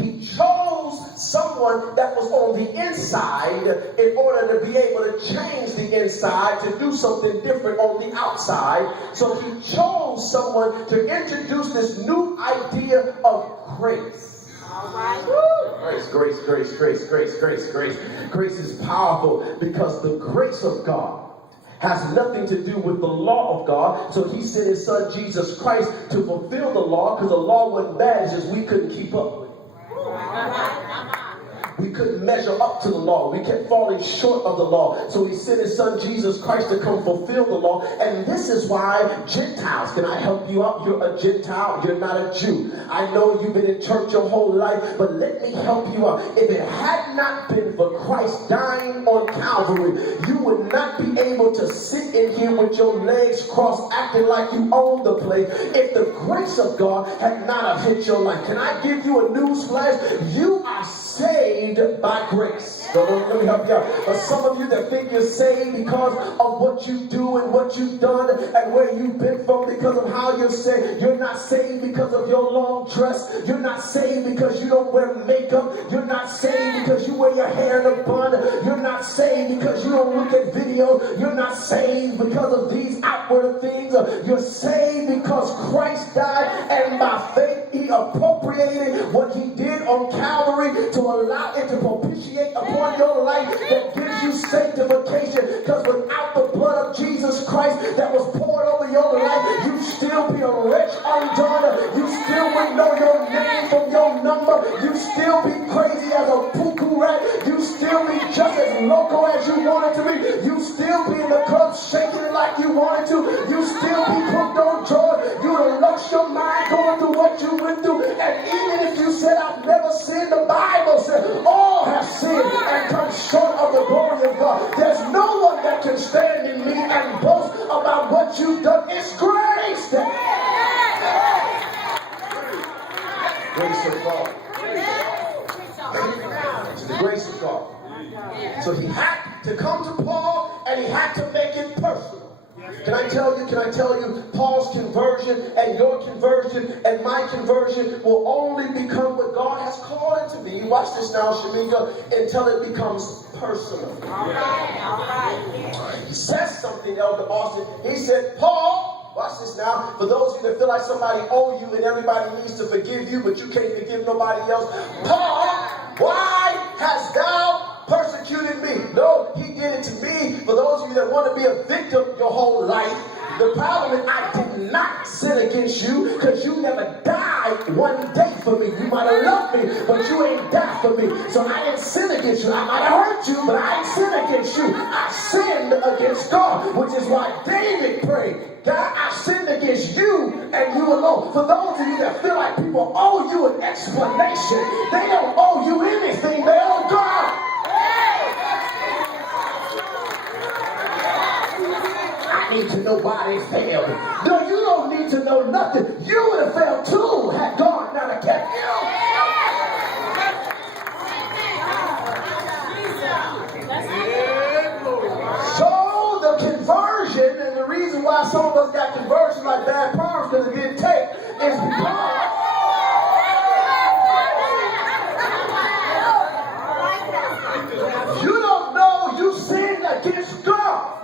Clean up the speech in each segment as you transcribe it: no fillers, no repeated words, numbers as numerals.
He chose someone that was on the inside in order to be able to change the inside to do something different on the outside. So he chose someone to introduce this new idea of grace. All right. Grace. Grace is powerful because the grace of God has nothing to do with the law of God. So he sent his son Jesus Christ to fulfill the law, because the law wasn't bad, it's just we couldn't keep up with it. We couldn't measure up to the law. We kept falling short of the law. So he sent his son Jesus Christ to come fulfill the law. And this is why Gentiles, can I help you out? You're a Gentile. You're not a Jew. I know you've been in church your whole life, but let me help you out. If it had not been for Christ dying on Calvary, you would not be able to sit in here with your legs crossed acting like you own the place if the grace of God had not have hit your life. Can I give you a news flash? You are saved by grace. So let me help you out. But some of you that think you're saved because of what you do and what you've done and where you've been from, because of how you're saved, you're not saved because of your long dress. You're not saved because you don't wear makeup. You're not saved because you wear your hair in a bun. You're not saved because you don't look at video. You're not saved because of these outward things. You're saved because Christ died, and by faith he appropriated what he did on Calvary to allow it to propitiate upon your life, that gives you sanctification. Because without the blood of Jesus Christ that was poured over your life, you'd still be a wretch undone. You still wouldn't know your name from your number. You still be crazy as a cuckoo rat. You still be just as loco as you wanted to be. You still be in the club shaking it like you wanted to. You still be hooked on drugs. You would have lost your mind going through what you went through. And even if you said, I've never sinned, the Bible said all have sinned and come short of the glory of God. There's no one that can stand in me and boast about what you've done. It's grace. Grace of God. It's the grace of God. So he had to come to Paul, and he had to make it personal. Can I tell you, Paul's conversion and your conversion and my conversion will only become what God has called it to be. Watch this now, Shamika, until it becomes personal. All right. He says something, Elder Austin. He said, Paul, watch this now, for those of you that feel like somebody owe you and everybody needs to forgive you, but you can't forgive nobody else. Paul, why hast thou persecuted me? No, he did it to me. For those of you that want to be a victim your whole life, the problem is I did not sin against you, because you never died one day for me. You might have loved me, but you ain't died for me. So I didn't sin against you. I might have hurt you, but I ain't sinned against you. I sinned against God, which is why David prayed, God, I sinned against you and you alone. For those of you that feel like people owe you an explanation, they don't owe you anything. They owe God. I need to know why they failed. No, you don't need to know nothing. You would have failed too had God not have kept you. So the conversion, and the reason why some of us got conversion like bad parents because it didn't take, is because you don't know you sinned against God.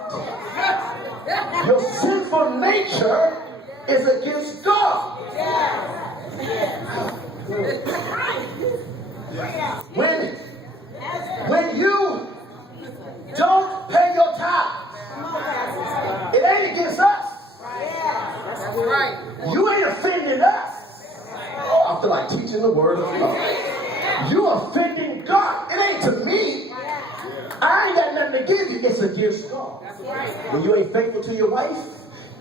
Your sinful nature is against God. When you don't pay your tithes, it ain't against us. You ain't offending us. Oh, I feel like teaching the word of God. You offending God. It ain't to me. I ain't got nothing to give you. It's against God. When you ain't faithful to your wife,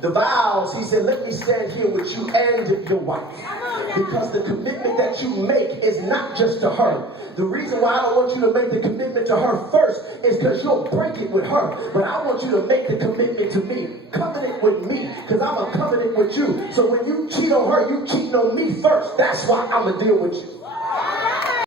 the vows, he said, let me stand here with you and your wife. Because the commitment that you make is not just to her. The reason why I don't want you to make the commitment to her first is because you'll break it with her. But I want you to make the commitment to me. Covenant with me, because I'm a covenant with you. So when you cheat on her, you cheating on me first. That's why I'm going to deal with you.